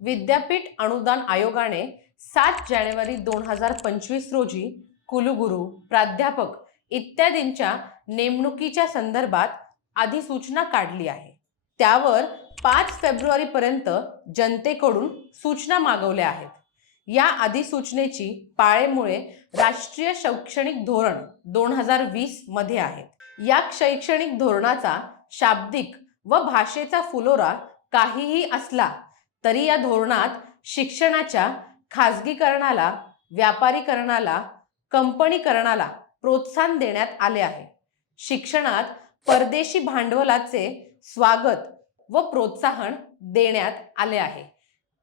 विद्यापीठ अनुदान आयोगाने सात जानेवारी दोन हजार पंचवीस रोजी कुलगुरू प्राध्यापक इत्यादींच्या नेमणुकीच्या संदर्भात अधिसूचना काढली आहे. त्यावर पाच फेब्रुवारीपर्यंत जनतेकडून सूचना मागवल्या आहेत. या अधिसूचनेची पाळेमुळे राष्ट्रीय शैक्षणिक धोरण दोन हजार वीसमध्ये आहेत या शैक्षणिक धोरणाचा शाब्दिक व भाषेचा फुलोरा काहीही असला तरी या धोरणात शिक्षणाच्या खाजगीकरणाला व्यापारीकरणाला कंपनीकरणाला प्रोत्साहन देण्यात आले आहे. शिक्षणात परदेशी भांडवलाचे स्वागत व प्रोत्साहन देण्यात आले आहे.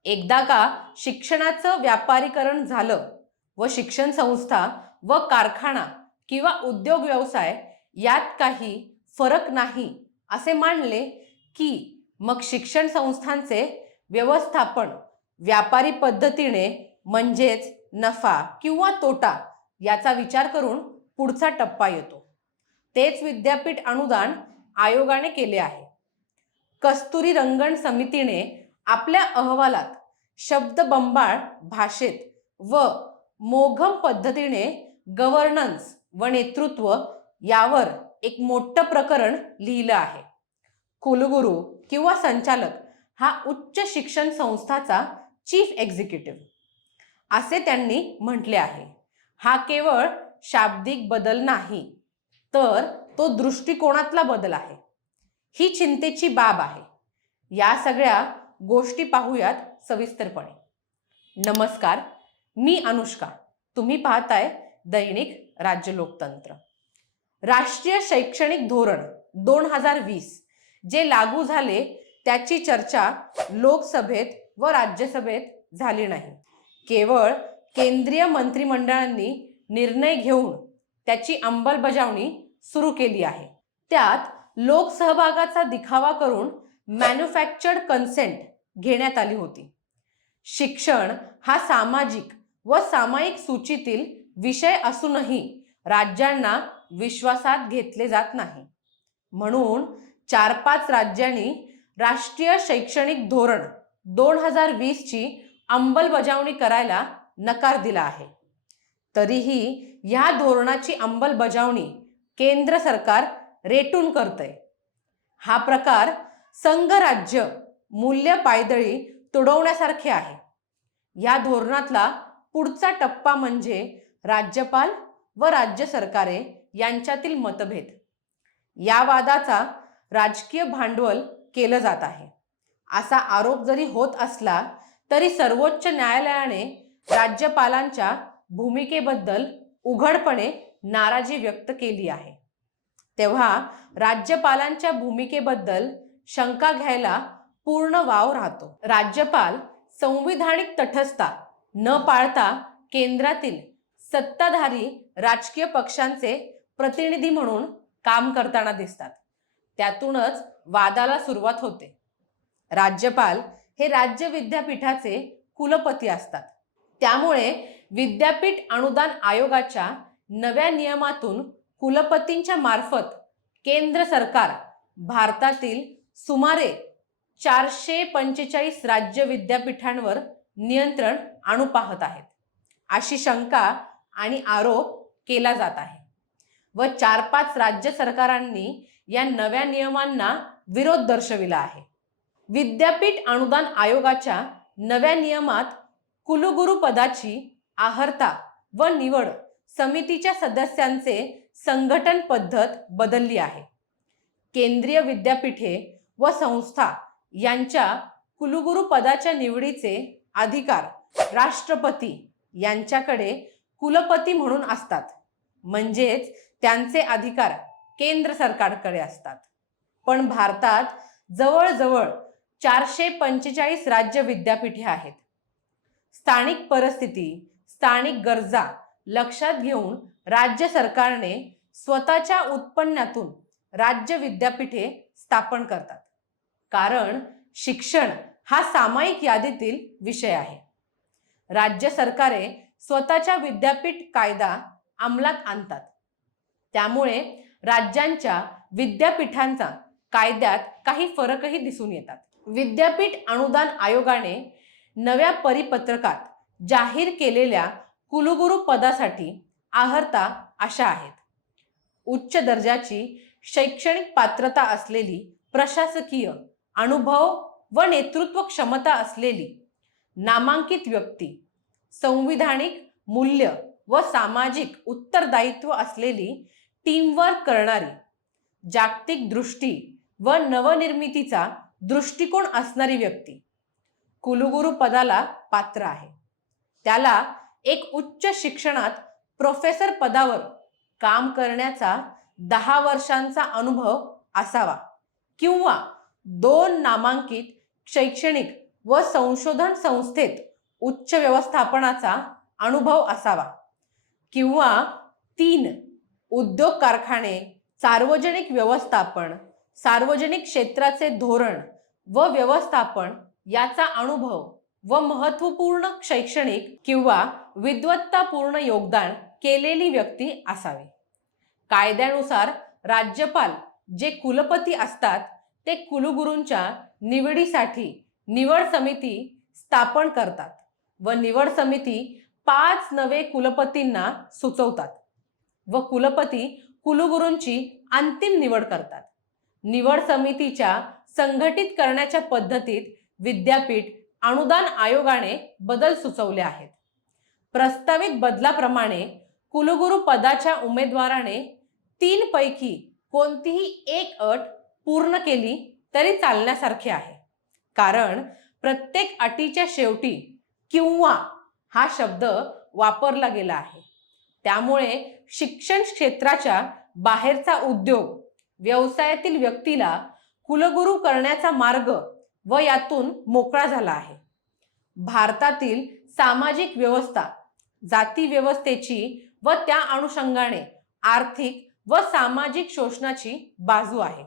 एकदा का शिक्षणाचं व्यापारीकरण झालं व शिक्षण संस्था व कारखाना किंवा उद्योग व्यवसाय यात काही फरक नाही असे मानले की मग शिक्षण संस्थांचे व्यवस्थापन व्यापारी पद्धतीने म्हणजेच नफा किंवा तोटा याचा विचार करून पुढचा टप्पा येतो. तेच विद्यापीठ अनुदान आयोगाने केले आहे. कस्तुरी रंगण समितीने आपल्या अहवालात शब्दबंबाळ भाषेत व मोघम पद्धतीने गव्हर्नन्स व नेतृत्व यावर एक मोठं प्रकरण लिहिलं आहे. कुलगुरू किंवा संचालक हा उच्च शिक्षण संस्थाचा चीफ एक्झिक्युटिव्ह असे त्यांनी म्हटले आहे. हा केवळ शाब्दिक बदल नाही तर तो दृष्टिकोनातला बदल आहे. ही चिंतेची बाब आहे. या सगळ्या गोष्टी पाहूयात सविस्तरपणे. नमस्कार मी अनुष्का. तुम्ही पाहताय दैनिक राज्य लोकतंत्र राष्ट्रीय शैक्षणिक धोरण दोन हजार वीस जे लागू झाले त्याची चर्चा लोकसभेत व राज्यसभेत झाली नाही. केवळ केंद्रीय मंत्रिमंडळांनी निर्णय घेऊन त्याची अंमलबजावणी सुरू केली आहे. त्यात लोकसहभागाचा दिखावा करून मॅन्युफॅक्चर्ड कन्सेंट घेण्यात आली होती. शिक्षण हा सामाजिक व सामायिक सूचीतील विषय असूनही राज्यांना विश्वासात घेतले जात नाही. म्हणून चार पाच राज्यांनी राष्ट्रीय शैक्षणिक धोरण दोन हजार वीसची अंमलबजावणी करायला नकार दिला आहे. तरीही ह्या धोरणाची अंमलबजावणी केंद्र सरकार रेटून करतंय. हा प्रकार संघराज्य मूल्य पायदळी तुडवण्यासारखे आहे. या धोरणातला पुढचा टप्पा म्हणजे राज्यपाल व राज्य सरकारे यांच्यातील मतभेद. या वादाचा राजकीय भांडवल केलं जात आहे. असा आरोप जरी होत असला तरी सर्वोच्च न्यायालयाने राज्यपालांच्या भूमिकेबद्दल उघडपणे नाराजी व्यक्त केली आहे. तेव्हा राज्यपालांच्या भूमिकेबद्दल शंका घ्यायला पूर्ण वाव राहतो. राज्यपाल संविधानिक तटस्थता न पाळता केंद्रातील सत्ताधारी राजकीय पक्षांचे प्रतिनिधी म्हणून काम करताना दिसतात. त्यातूनच वादाला सुरुवात होते. राज्यपाल हे राज्य विद्यापीठाचे कुलपती असतात. त्यामुळे विद्यापीठ अनुदान आयोगाच्या नव्या नियमातून कुलपतींच्या मार्फत केंद्र सरकार भारतातील सुमारे चारशे पंचेचाळीस राज्य विद्यापीठांवर नियंत्रण आणू पाहत आहेत. अशी शंका आणि आरोप केला जात आहे. व चार पाच राज्य सरकारांनी या नव्या नियमांना विरोध दर्शविला आहे. विद्यापीठ अनुदान आयोगाच्या नव्या नियमात कुलगुरू पदाची आहर्ता व निवड समितीच्या सदस्यांचे संघटन पद्धत बदलली आहे. केंद्रीय विद्यापीठे व संस्था यांच्या कुलगुरू पदाच्या निवडीचे अधिकार राष्ट्रपती यांच्याकडे कुलपती म्हणून असतात. म्हणजेच त्यांचे अधिकार केंद्र सरकारकडे असतात. पण भारतात जवळजवळ चारशे पंचेचाळीस राज्य विद्यापीठे आहेत. स्थानिक परिस्थिती स्थानिक गरजा लक्षात घेऊन राज्य सरकारने स्वतःच्या उत्पन्नातून राज्य विद्यापीठे स्थापन करतात. कारण शिक्षण हा सामायिक यादीतील विषय आहे. राज्य सरकारे स्वतःच्या विद्यापीठ कायदा अंमलात आणतात. त्यामुळे राज्यांच्या विद्यापीठांचा कायद्यात काही फरकही दिसून येतात. विद्यापीठ अनुदान आयोगाने नव्या परिपत्रकात जाहीर केलेल्या कुलगुरू पदासाठी आहर्ता अशा आहेत. उच्च दर्जाची शैक्षणिक पात्रता असलेली प्रशासकीय अनुभव व नेतृत्व क्षमता असलेली नामांकित व्यक्ती संविधानिक मूल्य व सामाजिक उत्तरदायित्व असलेली टीमवर्क करणारी जागतिक दृष्टी व नवनिर्मितीचा दृष्टिकोन असणारी व्यक्ती कुलगुरू पदाला पात्र आहे. त्याला एक उच्च शिक्षणात प्रोफेसर पदावर काम करण्याचा दहा वर्षांचा अनुभव असावा किंवा दोन नामांकित शैक्षणिक व संशोधन संस्थेत उच्च व्यवस्थापनाचा अनुभव असावा किंवा तीन उद्योग कारखाने सार्वजनिक व्यवस्थापन सार्वजनिक क्षेत्राचे धोरण व व्यवस्थापन याचा अनुभव व महत्त्वपूर्ण शैक्षणिक किंवा विद्वत्तापूर्ण योगदान केलेली व्यक्ती असावी. कायद्यानुसार राज्यपाल जे कुलपती असतात ते कुलगुरूंच्या निवडीसाठी निवड समिती स्थापन करतात व निवड समिती पाच नवे कुलपतींना सुचवतात. व कुलपती कुलगुरूंची अंतिम निवड करतात. निवड समितीच्या संघटित करण्याच्या पद्धतीत विद्यापीठ अनुदान आयोगाने बदल सुचवले आहेत. प्रस्तावित बदलाप्रमाणे कुलगुरू पदाच्या उमेदवाराने तीन पैकी कोणतीही एक अट पूर्ण केली तरी चालण्यासारखे आहे. कारण प्रत्येक अटीच्या शेवटी किंवा हा शब्द वापरला गेला आहे. त्यामुळे शिक्षण क्षेत्राच्या बाहेरचा उद्योग व्यवसायातील व्यक्तीला कुलगुरू करण्याचा मार्ग व यातून मोकळा झाला आहे. भारतातील सामाजिक व्यवस्था जाती व्यवस्थेची व त्या अनुषंगाने आर्थिक व सामाजिक शोषणाची बाजू आहे.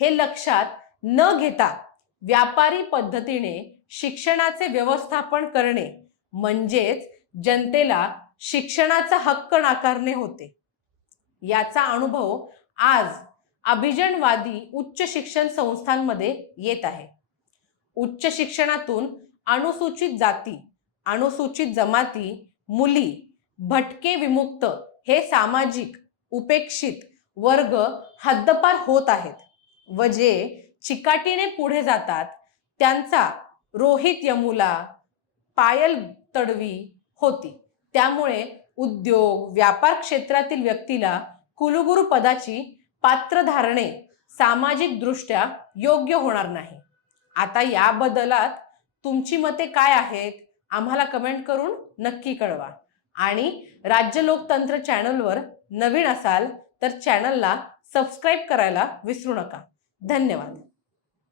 हे लक्षात न घेता व्यापारी पद्धतीने शिक्षणाचे व्यवस्थापन करणे म्हणजेच जनतेला शिक्षणाचा हक्क नाकारणे होते. याचा अनुभव आज अभिजनवादी उच्च शिक्षण संस्थांमध्ये येत आहे. उच्च शिक्षणातून अनुसूचित जाती अनुसूचित जमाती मुली भटके विमुक्त हे सामाजिक उपेक्षित वर्ग हद्दपार होत आहेत व जे चिकाटीने पुढे जातात त्यांचा रोहित यमुला पायल तडवी होती. त्यामुळे उद्योग व्यापार क्षेत्रातील व्यक्तीला कुलगुरू पदाची पात्र धारणे सामाजिक दृष्ट्या योग्य होणार नाही. आता या बदलात तुमची मते काय आहेत? आम्हाला कमेंट करून नक्की कळवा. आणि राज्य लोकतंत्र चॅनलवर नवीन असाल तर चॅनलला सबस्क्राईब करायला विसरू नका. धन्यवाद.